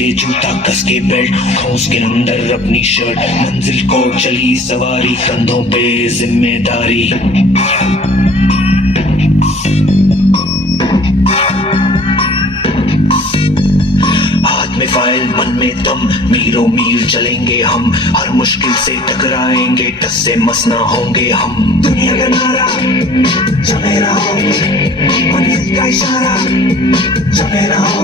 के जूता कस के बेल्ट ठोस के अंदर अपनी शर्ट मंजिल को चली सवारी कंधों पे जिम्मेदारी हाथ में फाइल मन में दम मीलों मील चलेंगे हम हर मुश्किल से टकराएंगे टस से मस ना होंगे हम दुनिया का नारा चले रहो मंजिल का इशारा चले रहो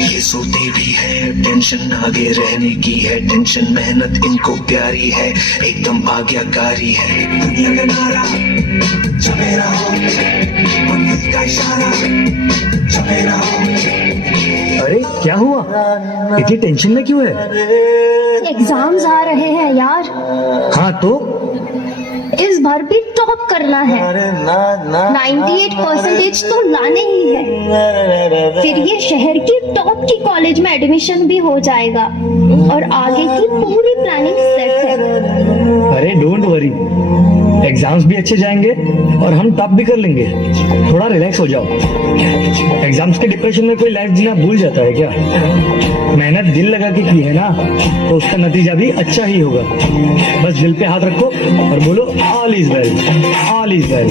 ये सोते भी है टेंशन आगे रहने की है टेंशन मेहनत इनको प्यारी है एकदम आज्ञाकारी है दुनिया का नारा चले रहो मंजिल का इशारा चले रहो। अरे क्या हुआ इतनी टेंशन में क्यों है? एग्जाम्स आ रहे हैं यार। हाँ तो इस बार भी टॉप करना है। 98% तो लाने ही है। फिर ये शहर की टॉप की कॉलेज में एडमिशन भी हो जाएगा और आगे की पूरी प्लानिंग सेट है। अरे डोंट वरी एग्जाम्स भी अच्छे जाएंगे और हम टॉप भी कर लेंगे। थोड़ा रिलैक्स हो जाओ। एग्जाम्स के डिप्रेशन में कोई लाइफ जीना भूल जाता है क्या? मेहनत दिल लगा के की है ना तो उसका नतीजा भी अच्छा ही होगा। बस दिल पे हाथ रखो और बोलो all is well all is well.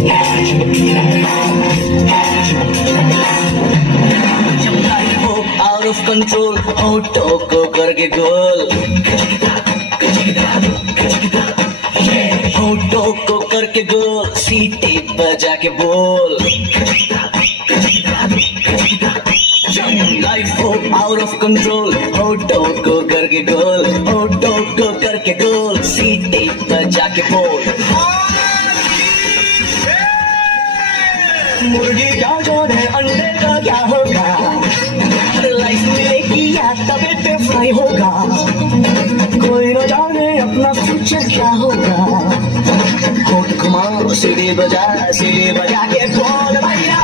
Out of control होठों को करके गोल होठों को करके गोल सीटी बजा के बोल लाइफ हो आउट ऑफ कंट्रोल होठों को करके गोल होठों को करके गोल सीटी बजा के बोल मुर्गी क्या जोड़ है अंडे का क्या होगा लाइफ में किया तबे पे फ्राई होगा कोई न जाने अपना फ्यूचर क्या होगा होठ घुमाओ सीढ़ी बजा के बोल भैया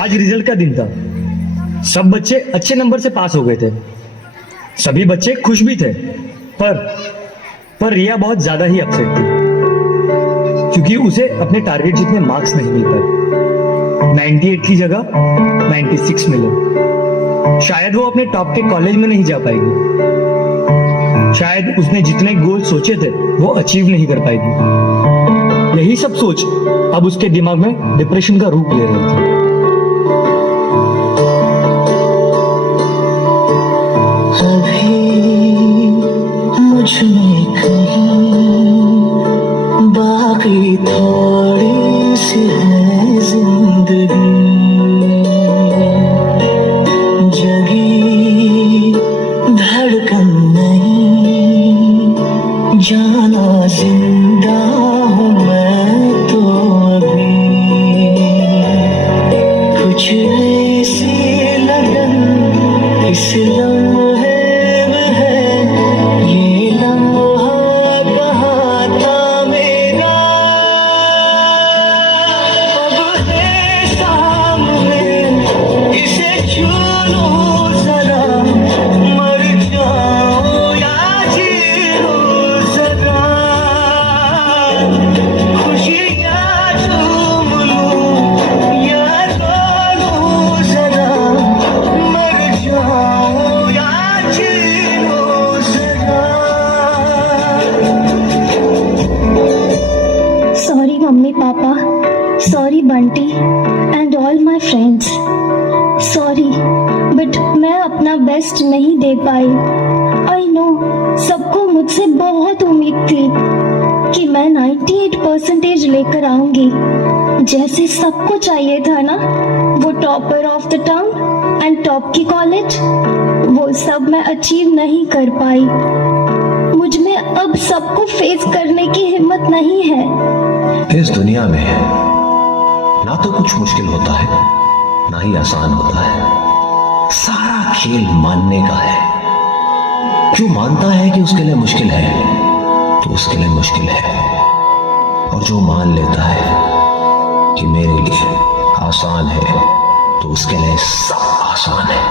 आज रिजल्ट का दिन था। सब बच्चे अच्छे नंबर से पास हो गए थे। सभी बच्चे खुश भी थे पर रिया बहुत ज्यादा ही अपसेट थी क्योंकि उसे अपने टारगेट जितने मार्क्स नहीं मिल पाए। 98 की जगह 96 मिले। शायद वो अपने टॉप के कॉलेज में नहीं जा पाएगी। शायद उसने जितने गोल सोचे थे वो अचीव नहीं कर पाएगी। यही सब सोच अब उसके दिमाग में डिप्रेशन का रूप ले रही थी। मुझमें कहीं बाकी थोड़ी सी है जिंदगी जगी धड़कन नहीं जाना जिंदा हूँ मैं तो अभी कुछ ऐसी लगन इस लम्हे mummy papa, sorry Bunty and all my friends, sorry but मैं अपना बेस्ट नहीं दे पाई। आई नो सबको मुझसे बहुत उम्मीद थी कि मैं 98% लेकर आऊंगी जैसे सबको चाहिए था ना, वो topper of the town and top की कॉलेज, वो सब मैं अचीव नहीं कर पाई। मुझ में अब सबको फेस करने की हिम्मत नहीं है। इस दुनिया में ना तो कुछ मुश्किल होता है ना ही आसान होता है। सारा खेल मानने का है। जो मानता है कि उसके लिए मुश्किल है तो उसके लिए मुश्किल है, और जो मान लेता है कि मेरे लिए आसान है तो उसके लिए सब आसान है।